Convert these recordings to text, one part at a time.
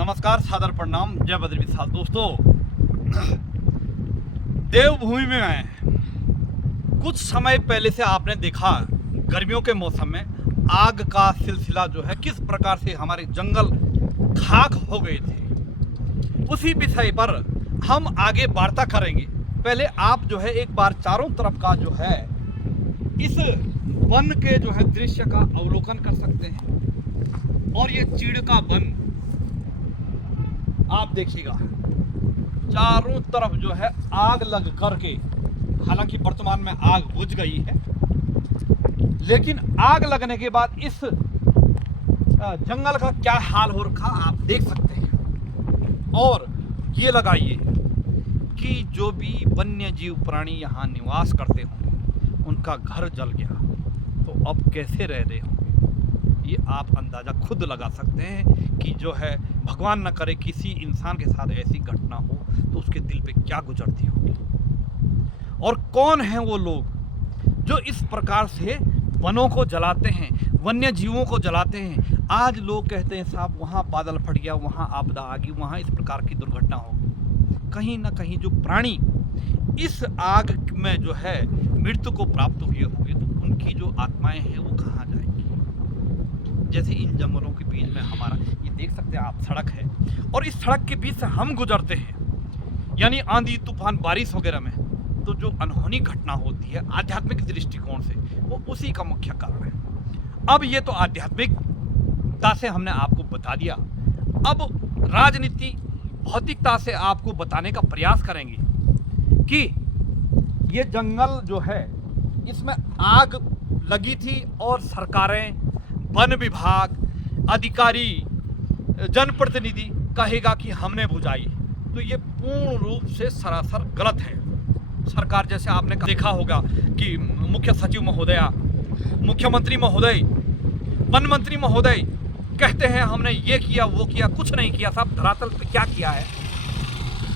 नमस्कार, सादर प्रणाम, जय बद्री विशाल। दोस्तों, देवभूमि में कुछ समय पहले से आपने देखा गर्मियों के मौसम में आग का सिलसिला जो है किस प्रकार से हमारे जंगल खाक हो गए थे। उसी विषय पर हम आगे वार्ता करेंगे। पहले आप जो है एक बार चारों तरफ का जो है इस वन के जो है दृश्य का अवलोकन कर सकते हैं। और ये चीड़ का वन आप देखिएगा, चारों तरफ जो है आग लग करके, हालांकि वर्तमान में आग बुझ गई है, लेकिन आग लगने के बाद इस जंगल का क्या हाल हो रखा आप देख सकते हैं। और ये लगाइए कि जो भी वन्य जीव प्राणी यहाँ निवास करते होंगे उनका घर जल गया तो अब कैसे रह रहे होंगे, ये आप अंदाजा खुद लगा सकते हैं कि जो है भगवान न करे किसी इंसान के साथ ऐसी घटना हो तो उसके दिल पे क्या गुजरती होगी। और कौन हैं वो लोग जो इस प्रकार से वनों को जलाते हैं, वन्य जीवों को जलाते हैं। आज लोग कहते हैं साहब वहाँ बादल फट गया, वहाँ आपदा आ गई, वहाँ इस प्रकार की दुर्घटना होगी। कहीं ना कहीं जो प्राणी इस आग में जो है मृत्यु को प्राप्त हुए होंगे तो उनकी जो आत्माएं हैं वो कहाँ जाएंगी। जैसे इन जंगलों के बीच में हमारा ये देख सकते हैं आप सड़क है, और इस सड़क के बीच से हम गुजरते हैं, यानी आंधी तूफान बारिश वगैरह में तो जो अनहोनी घटना होती है आध्यात्मिक दृष्टिकोण से, वो उसी का मुख्य कारण है। अब ये तो आध्यात्मिकता से हमने आपको बता दिया, अब राजनीति भौतिकता से आपको बताने का प्रयास करेंगे कि ये जंगल जो है इसमें आग लगी थी और सरकारें, वन विभाग, अधिकारी, जनप्रतिनिधि कहेगा कि हमने बुझाई, तो ये पूर्ण रूप से सरासर गलत है। सरकार, जैसे आपने देखा होगा कि मुख्य सचिव महोदया, मुख्यमंत्री महोदय, वन मंत्री महोदय कहते हैं हमने ये किया वो किया, कुछ नहीं किया साहब। धरातल पे क्या किया है?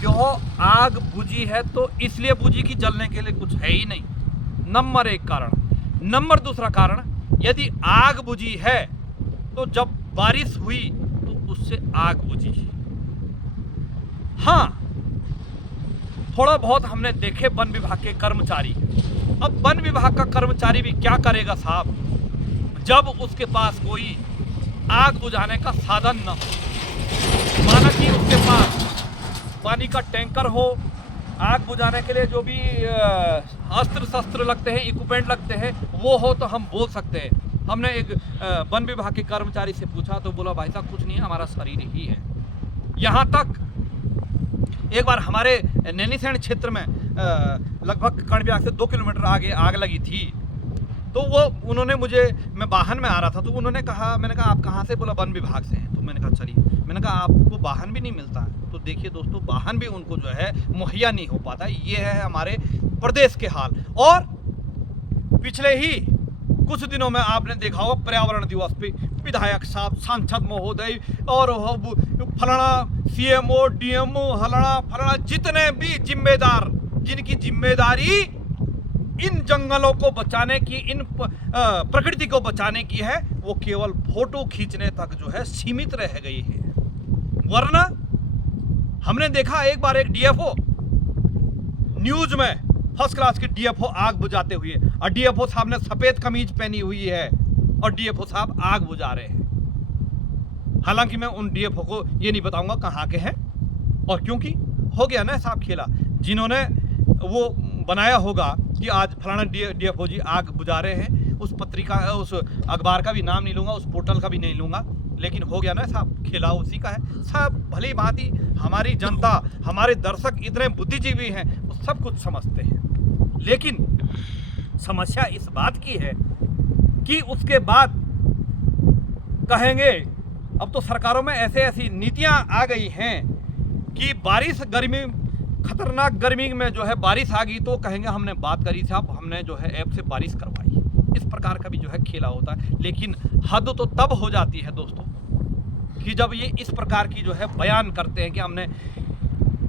क्यों आग बुझी है तो इसलिए बुझी कि जलने के लिए कुछ है ही नहीं, नंबर एक कारण। नंबर दूसरा कारण, यदि आग बुझी है तो जब बारिश हुई तो उससे आग बुझी। हाँ, थोड़ा बहुत हमने देखे वन विभाग के कर्मचारी। अब वन विभाग का कर्मचारी भी क्या करेगा साहब, जब उसके पास कोई आग बुझाने का साधन न हो। माना कि उसके पास पानी का टैंकर हो, आग बुझाने के लिए जो भी अस्त्र शस्त्र लगते हैं, इक्विपमेंट लगते हैं, वो हो तो हम बोल सकते हैं। हमने एक वन विभाग के कर्मचारी से पूछा तो बोला भाई साहब कुछ नहीं है, हमारा शरीर ही है। यहाँ तक एक बार हमारे नैनीसैण क्षेत्र में लगभग कणबियाग से 2 किलोमीटर आगे आग लगी थी, तो वो उन्होंने मुझे, मैं वाहन में आ रहा था तो उन्होंने कहा, मैंने कहा आप कहाँ से? बोला वन विभाग से हैं। तो मैंने कहा चलिए, मैंने कहा आपको वाहन भी नहीं मिलता है? तो देखिए दोस्तों, वाहन भी उनको जो है मुहैया नहीं हो पाता। ये है हमारे प्रदेश के हाल। और पिछले ही कुछ दिनों में आपने देखा होगा पर्यावरण दिवस पे विधायक साहब, सांसद महोदय और फलाना CMO, DMO, फलाना जितने भी जिम्मेदार, जिनकी जिम्मेदारी इन जंगलों को बचाने की, इन प्रकृति को बचाने की है, वो केवल फोटो खींचने तक जो है सीमित रह गई है। वरना हमने देखा एक बार एक DFO न्यूज में, फर्स्ट क्लास के DFO आग बुझाते हुए, और DFO साहब ने सफेद कमीज पहनी हुई है और DFO साहब आग बुझा रहे हैं। हालांकि मैं उन DFO को ये नहीं बताऊंगा कहाँ के हैं, और क्योंकि हो गया ना साहब खेला, जिन्होंने वो बनाया होगा कि आज फलाना DFO जी आग बुझा रहे हैं, उस पत्रिका, उस अखबार का भी नाम नहीं लूंगा, उस पोर्टल का भी नहीं लूंगा, लेकिन हो गया ना साहब, खेला उसी का है साहब। भली भांति हमारी जनता, हमारे दर्शक इतने बुद्धिजीवी हैं, वो सब कुछ समझते हैं। लेकिन समस्या इस बात की है कि उसके बाद कहेंगे, अब तो सरकारों में ऐसे ऐसी नीतियां आ गई हैं कि बारिश, गर्मी, खतरनाक गर्मी में जो है बारिश आ गई तो कहेंगे हमने बात करी साहब, हमने जो है ऐप से बारिश करवाई। इस प्रकार का भी जो है खेला होता है। लेकिन हद तो तब हो जाती है दोस्तों कि जब ये इस प्रकार की जो है बयान करते हैं कि हमने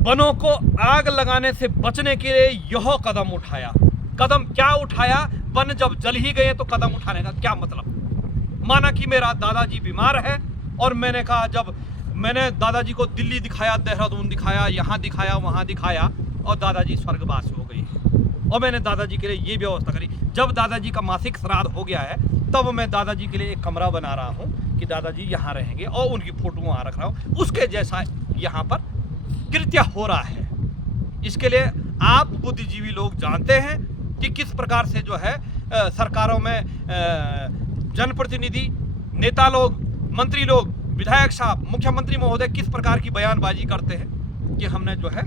वनों को आग लगाने से बचने के लिए यह कदम उठाया। कदम क्या उठाया? वन जब जल ही गए तो कदम उठाने का क्या मतलब? माना कि मेरा दादाजी बीमार है और मैंने कहा जब मैंने दादाजी को दिल्ली दिखाया, देहरादून दिखाया, यहाँ दिखाया, वहाँ दिखाया, और दादाजी स्वर्गवास हो गई। और मैंने दादाजी के लिए ये व्यवस्था करी, जब दादाजी का मासिक श्राद्ध हो गया है तब मैं दादाजी के लिए एक कमरा बना रहा हूँ कि दादाजी यहाँ रहेंगे, और उनकी फोटो वहाँ रख रहा हूँ। उसके जैसा यहाँ पर कृत्य हो रहा है। इसके लिए आप बुद्धिजीवी लोग जानते हैं कि किस प्रकार से जो है सरकारों में जनप्रतिनिधि, नेता लोग, मंत्री लोग, विधायक साहब, मुख्यमंत्री महोदय किस प्रकार की बयानबाजी करते हैं कि हमने जो है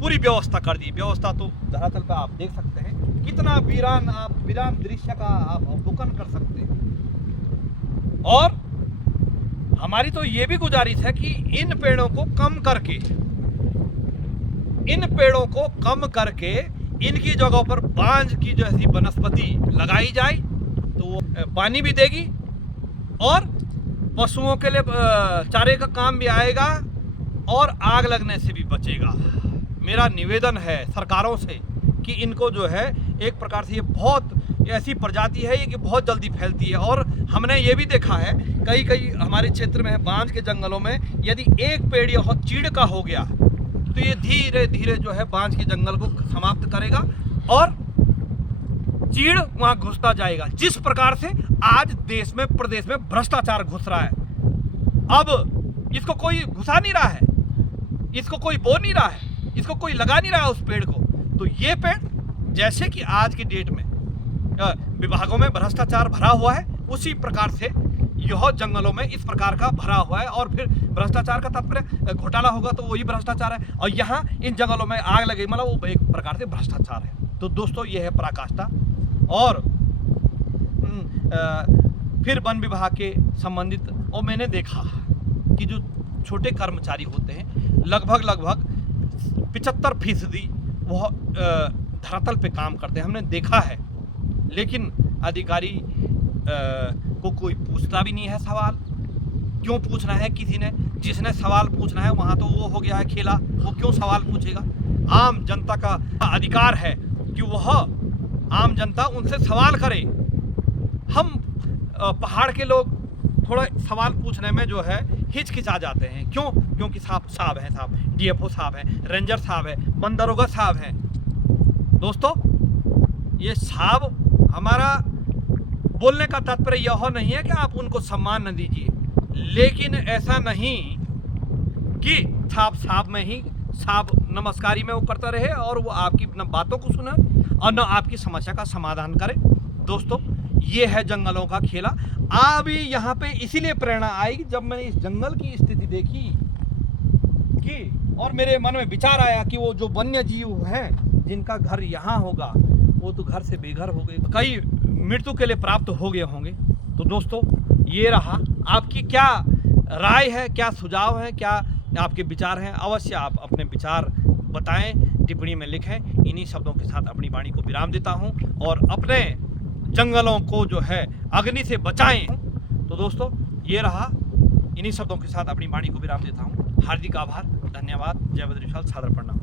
पूरी व्यवस्था कर दी। व्यवस्था तो धरातल पे आप देख सकते हैं, कितना वीरान दृश्य का आप अवलोकन कर सकते हैं। और हमारी तो ये भी गुजारिश है कि इन पेड़ों को कम करके इनकी जगहों पर बांज की जैसी वनस्पति लगाई जाए, तो वो पानी भी देगी और पशुओं के लिए चारे का काम भी आएगा और आग लगने से भी बचेगा। मेरा निवेदन है सरकारों से कि इनको जो है एक प्रकार से, ये बहुत ऐसी प्रजाति है ये कि बहुत जल्दी फैलती है। और हमने ये भी देखा है कई हमारे क्षेत्र में, बांज के जंगलों में, यदि एक पेड़ यह चीड़ का हो गया तो ये धीरे धीरे जो है बांज के जंगल को समाप्त करेगा और चीड़ वहां घुसता जाएगा। जिस प्रकार से आज देश में, प्रदेश में भ्रष्टाचार घुस रहा है, अब इसको कोई घुसा नहीं रहा है, इसको कोई बो नहीं रहा है, इसको कोई लगा नहीं रहा है उस पेड़ को। तो ये पेड़ जैसे कि आज की डेट में विभागों में भ्रष्टाचार भरा हुआ है, उसी प्रकार से यह जंगलों में इस प्रकार का भरा हुआ है। और फिर भ्रष्टाचार का तात्पर्य घोटाला होगा तो वही भ्रष्टाचार है, और यहाँ इन जंगलों में आग लगे मतलब वो एक प्रकार से भ्रष्टाचार है। तो दोस्तों ये है पराकाष्ठा। और फिर वन विभाग के संबंधित, और मैंने देखा कि जो छोटे कर्मचारी होते हैं लगभग 75% वह धरातल पे काम करते हैं, हमने देखा है। लेकिन अधिकारी को कोई पूछता भी नहीं है सवाल। क्यों पूछना है किसी ने? जिसने सवाल पूछना है वहाँ तो वो हो गया है खेला, वो क्यों सवाल पूछेगा? आम जनता का अधिकार है कि वह आम जनता उनसे सवाल करे। हम पहाड़ के लोग थोड़ा सवाल पूछने में जो है हिचकिचा जाते हैं। क्यों? क्योंकि साहब हैं, डीएफओ साहब हैं, रेंजर साहब हैं, वन दरोगा साहब हैं। दोस्तों ये साहब, हमारा बोलने का तात्पर्य यह नहीं है कि आप उनको सम्मान न दीजिए, लेकिन ऐसा नहीं कि साहब में ही साहब नमस्कारी में वो करता रहे और वो आपकी न बातों को सुने और न आपकी समस्या का समाधान करे। दोस्तों ये है जंगलों का खेला। अभी यहाँ पे इसीलिए प्रेरणा आई जब मैंने इस जंगल की स्थिति देखी कि, और मेरे मन में विचार आया कि वो जो वन्य जीव हैं जिनका घर यहाँ होगा वो तो घर से बेघर हो गए, कई मृत्यु के लिए प्राप्त हो गए होंगे। तो दोस्तों ये रहा, आपकी क्या राय है, क्या सुझाव है, क्या आपके विचार हैं? अवश्य आप अपने विचार बताएं, टिप्पणी में लिखें। इन्हीं शब्दों के साथ अपनी वाणी को विराम देता हूं और अपने जंगलों को जो है अग्नि से बचाएं। तो दोस्तों ये रहा, इन्हीं शब्दों के साथ अपनी वाणी को विराम देता हूं। हार्दिक आभार, धन्यवाद, जय बद्री विशाल, सादर प्रणाम।